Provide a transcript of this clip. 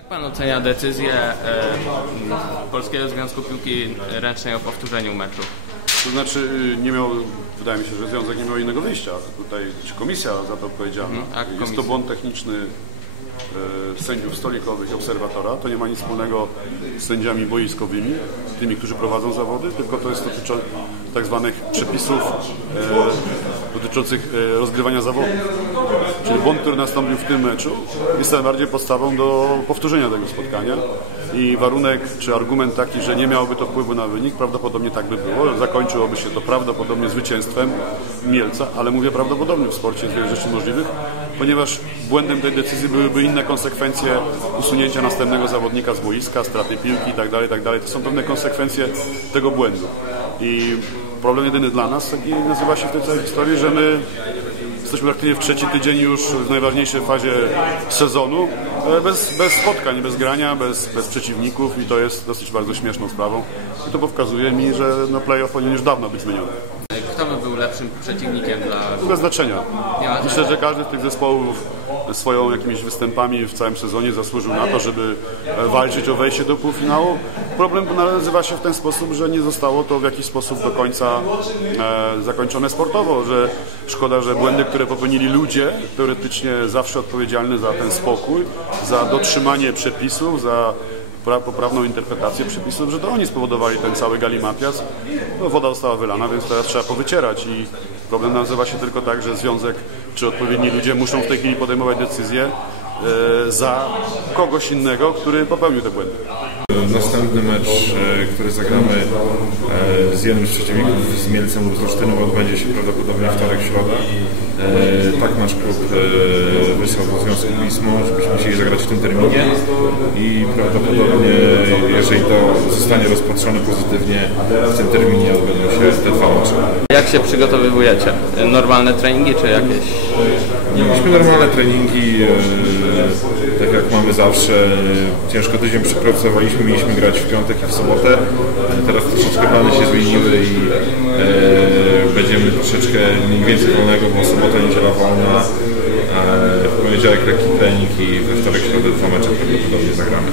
Jak pan ocenia decyzję e, Polskiego Związku Piłki Ręcznej o powtórzeniu meczu? To znaczy y, nie miał, wydaje mi się, że związek nie miał innego wyjścia. Tutaj czy komisja za to odpowiedzialna. a Jest komisja? to błąd techniczny sędziów stolikowych obserwatora. To nie ma nic wspólnego z sędziami boiskowymi, tymi, którzy prowadzą zawody, tylko to jest dotyczy tak zwanych przepisów e, dotyczących e, rozgrywania zawodów. Czyli błąd, który nastąpił w tym meczu jest najbardziej podstawą do powtórzenia tego spotkania i warunek czy argument taki, że nie miałoby to wpływu na wynik, prawdopodobnie tak by było. Zakończyłoby się to prawdopodobnie zwycięstwem Mielca, ale mówię prawdopodobnie, w sporcie jest wiele rzeczy możliwych, ponieważ błędem tej decyzji byłyby inne konsekwencje usunięcia następnego zawodnika z boiska, straty piłki itd. itd. To są pewne konsekwencje tego błędu. I problem jedyny dla nas taki nazywa się w tej całej historii, że my Jesteśmy praktycznie w trzeci tydzień już w najważniejszej fazie sezonu, e, bez, bez spotkań, bez grania, bez, bez przeciwników i to jest dosyć bardzo śmieszną sprawą. I to pokazuje mi, że no playoff powinien już dawno być zmieniony. Kto by był lepszym przeciwnikiem dla... Bez znaczenia. Myślę, że każdy z tych zespołów swoją jakimiś występami w całym sezonie zasłużył na to, żeby e, walczyć o wejście do półfinału. Problem nazywa się w ten sposób, że nie zostało to w jakiś sposób do końca e, zakończone sportowo, że szkoda, że błędy, które popełnili ludzie, teoretycznie zawsze odpowiedzialni za ten spokój, za dotrzymanie przepisów, za poprawną interpretację przepisów, że to oni spowodowali ten cały galimatias. No, woda została wylana, więc teraz trzeba powycierać i problem nazywa się tylko tak, że związek czy odpowiedni ludzie muszą w tej chwili podejmować decyzje e, za kogoś innego, który popełnił te błędy. Następny mecz, e, który zagramy e, z jednym z przeciwników, z Mielcem lub z odbędzie się prawdopodobnie wtorek, środa. E, Tak nasz klub wysłał do Związku Pismo, żebyśmy chcieli zagrać w tym terminie i prawdopodobnie, jeżeli to zostanie rozpatrzone pozytywnie, w tym terminie odbędą się te dwa mecze. Jak się przygotowywujecie? Normalne treningi czy jakieś... Mieliśmy normalne treningi, e, tak jak mamy zawsze. Ciężko tydzień przepracowaliśmy, mieliśmy grać w piątek i w sobotę. Teraz troszeczkę plany się zmieniły i e, będziemy troszeczkę mniej więcej wolnego, bo sobota, niedziela wolna. Poniedziałek lekki trening i we wtorek, środę dwa mecze prawdopodobnie zagramy.